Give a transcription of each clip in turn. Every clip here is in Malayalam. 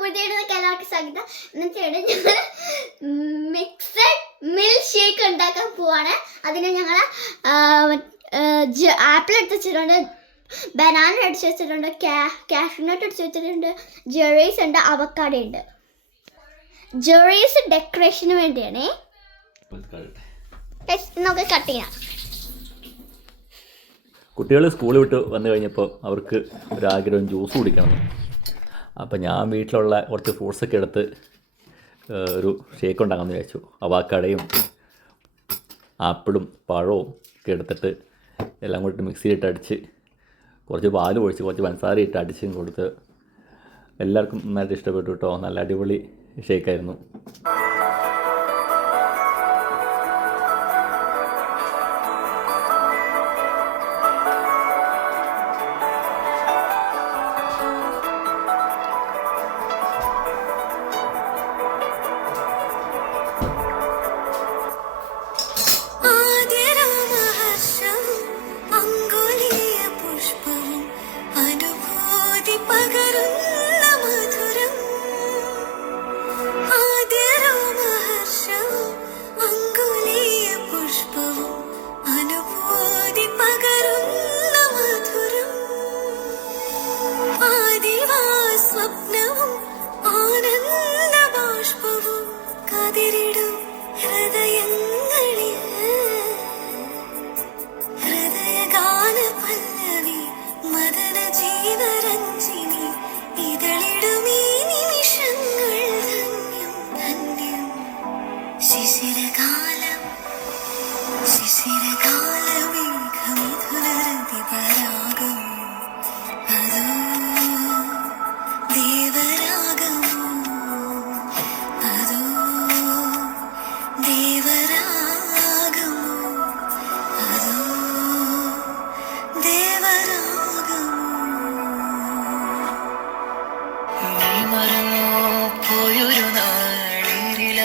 പുതിയതൊക്കെ എല്ലാവർക്കും സ്വാഗതം. എന്നിട്ട് ഞങ്ങൾ മിക്സഡ് മിൽക്ക് ഷേക്ക് ഉണ്ടാക്കാൻ പോവാണ്. അതിന് ഞങ്ങൾ ആപ്പിൾ എടുത്ത് വെച്ചിട്ടുണ്ട് ബനാന അടിച്ച് വെച്ചിട്ടുണ്ട് കാഷ്നട്ട് അടിച്ച് വെച്ചിട്ടുണ്ട് ജെറീസ് ഉണ്ട് അവക്കാട ഉണ്ട്. ജെറീസ് ഡെക്കറേഷന് വേണ്ടിയാണേ. നമുക്ക് കട്ട് ചെയ്യാം. കുട്ടികൾ സ്കൂളിൽ വിട്ട് വന്നു കഴിഞ്ഞപ്പോൾ അവർക്ക് ഒരാഗ്രഹം ജ്യൂസ് കുടിക്കണം അപ്പോൾ ഞാൻ വീട്ടിലുള്ള കുറച്ച് ഫ്രൂട്ട്സൊക്കെ എടുത്ത് ഒരു ഷേക്ക് ഉണ്ടാക്കാമെന്ന് വിചാരിച്ചു. അവാക്കടയും ആപ്പിളും പഴവും ഒക്കെ എടുത്തിട്ട് എല്ലാം കൂടി മിക്സിയിലിട്ട് അടിച്ച് കുറച്ച് പാൽ ഒഴിച്ച് കുറച്ച് പഞ്ചസാര ഇട്ട് അടിച്ചും കൊടുത്ത് എല്ലാവർക്കും നന്നായിട്ട് ഇഷ്ടപ്പെട്ടു കേട്ടോ നല്ല അടിപൊളി ഷേക്കായിരുന്നു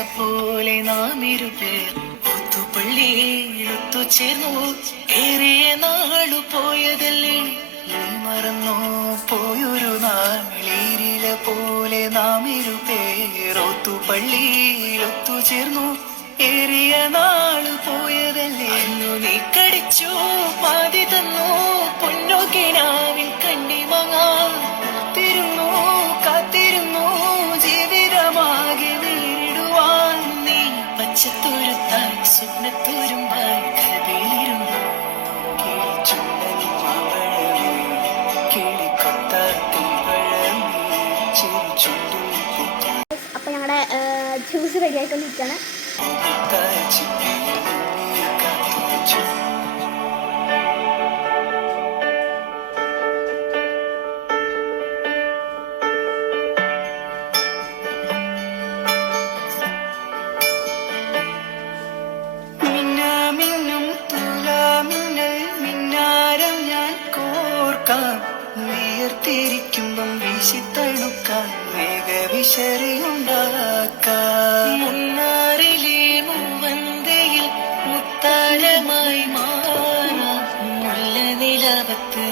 പോലെ നാം ഇരുപേർ ഒത്തുപള്ളിയിൽ ഒത്തുചേർന്നു ഏറെ നാളു പോയതല്ലേ? നീ മറന്നോ പോയൊരു നാളിരില പോലെ നാം ഇരുപേർ ഒത്തുപള്ളിയിൽ ഒത്തുചേർന്നു ഏറിയ നാളു പോയതല്ലേ? നീ കടിച്ചു പാതി തന്നു. സ്വപ്നത്തോരുമ്പായി കരുതിയിരുന്നു കിളിച്ചുണ്ടൻ മാമ്പഴമേ, കിളിക്കൊത്താത്തിൻ പഴമേ, പൂത്ത അപ്പോൾ ഞങ്ങളുടെ ജ്യൂസ് റെഡി ആയിക്കൊണ്ടിരിക്കുകയാണ് ചിപ്പിയിൽ നിന്നെ like this.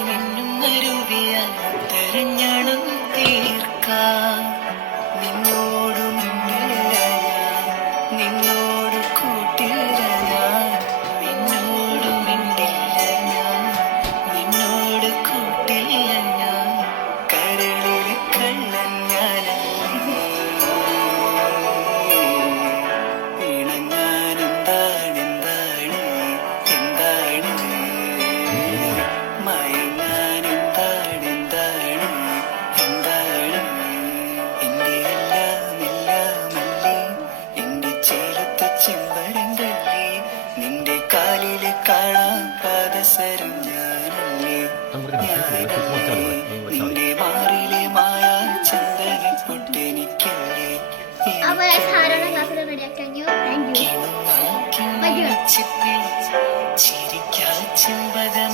清白的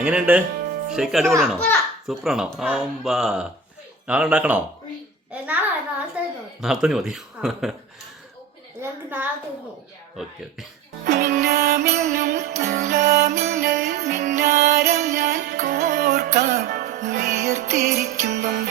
എങ്ങനെയുണ്ട്? ഷേക്ക് അടിപൊളിയാണോ? സൂപ്പറാണോ? ആമ്പാ നാളെ ഉണ്ടാക്കണോ നാളത്തഞ്ഞ് മതി. ഓക്കെ മിന്നാരം ഞാൻ കോർക്കാം. ഉയർത്തിരിക്കുമ്പം